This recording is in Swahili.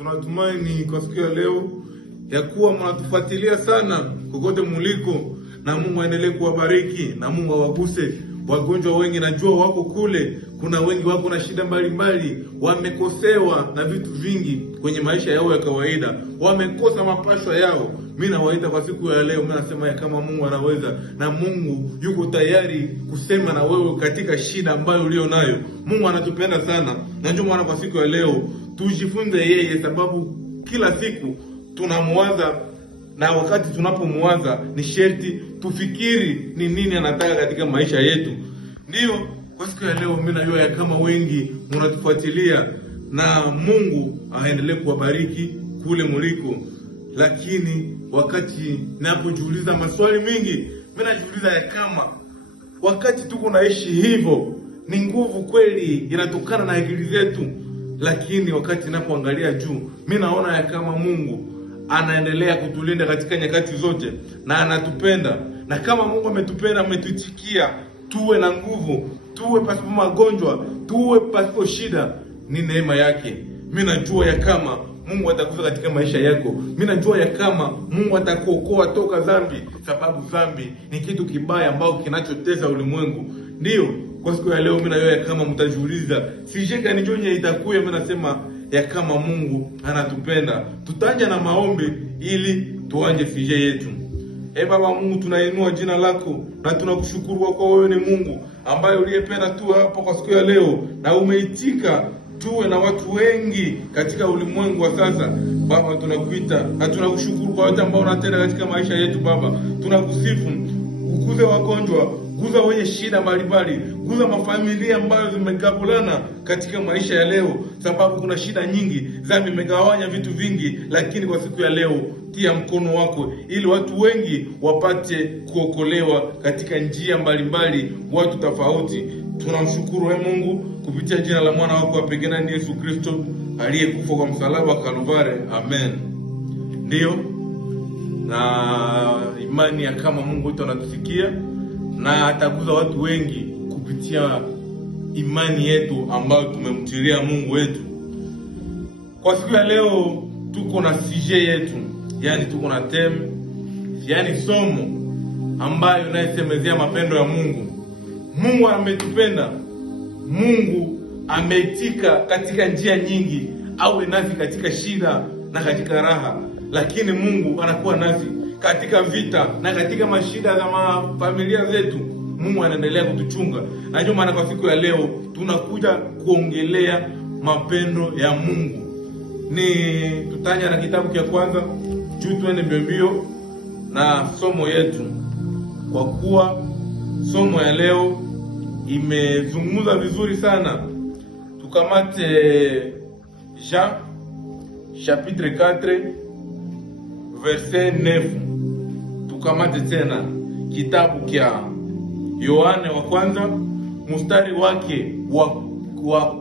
Tunatumaini kwa siku ya leo ya kuwa mnatufuatilia sana kokote muliko, na Mungu aendelee kuwabariki na Mungu awaguse wagonjwa wengi. Najua wako kule, kuna wengi wako na shida mbalimbali, wamekosewa na vitu vingi kwenye maisha yao ya kawaida, wamekosa mapashwa yao. Mimi nawaita kwa siku ya leo, mimi nasema ya kama Mungu anaweza, na Mungu yuko tayari kusema na wewe katika shida ambayo ulio nayo. Mungu anatupenda sana, na ndio maana kwa siku ya leo tujifunze yeye, sababu kila siku tunamwaza, na wakati tunapomwaza ni sherti tufikiri ni nini anataka katika maisha yetu. Ndio kwa siku ya leo mimi najua ya kama wengi mnatufuatilia, na Mungu aendelee kuwabariki kule muliko. Lakini wakati ninapojiuliza maswali mingi, mimi najiuliza ya kama wakati tuko naishi hivyo ni nguvu kweli inatokana na akili zetu. Lakini wakati ninapoangalia juu, mimi naona ya kama Mungu anaendelea kutulinda katika nyakati zote na anatupenda. Na kama Mungu ametupenda, ametuitikia tuwe na nguvu, tuwe pasipo magonjwa, tuwe pasipo shida, ni neema yake. Mimi najua ya kama Mungu atakuza katika maisha yako. Mimi najua ya kama Mungu atakuokoa toka dhambi, sababu dhambi ni kitu kibaya ambao kinachoteza ulimwengu. Ndio kwa siku ya leo mimi najua ya kama mtajiuliza, sijeka ni jonye itakuya. Mimi nasema ya kama Mungu anatupenda. Tutaanza na maombi ili tuanje sije yetu. Baba Mungu, tunainua jina lako na tunakushukuru kwa wewe ni Mungu ambaye uliyependa tu hapo kwa siku ya leo, na umeitika tuwe na watu wengi katika ulimwengu wa sasa. Baba, tunakuita na tunakushukuru kwa yote ambao unatenda katika maisha yetu. Baba, tunakusifu. Ukuze wagonjwa, guza wenye shida mbalimbali, guza mafamilia ambayo zimegabulana katika maisha ya leo, sababu kuna shida nyingi, dhambi imegawanya vitu vingi. Lakini kwa siku ya leo tia mkono wako ili watu wengi wapate kuokolewa katika njia mbalimbali, watu tofauti. Tunamshukuru wewe Mungu kupitia jina la mwana wako pekee ni Yesu Kristo aliyekufa kwa msalaba Kalvari. Amen. Ndio na imani ya kama Mungu wetu anatusikia na ataguza watu wengi kupitia imani yetu ambayo tumemtilia Mungu wetu. Kwa siku ya leo tuko na sije yetu, yani tuko na theme, yani somo ambayo inasemezea mapendo ya Mungu. Mungu ametupenda. Mungu ameitika katika njia nyingi, awe nasi katika shida na katika raha. Lakini Mungu anakuwa nasi katika vita na katika mashida za familia zetu. Mungu anaendelea kutuchunga. Na ndio maana kwa siku ya leo tunakuja kuongelea mapendo ya Mungu. Ni tutanya na kitabu cha kwanza juu, tuende mbio na somo yetu, kwa kuwa somo ya leo imezungumza vizuri sana. Tukamate Jean chapitre 4 verset 9. Tukamate tena kitabu cha Yohane wa kwanza mstari wake wa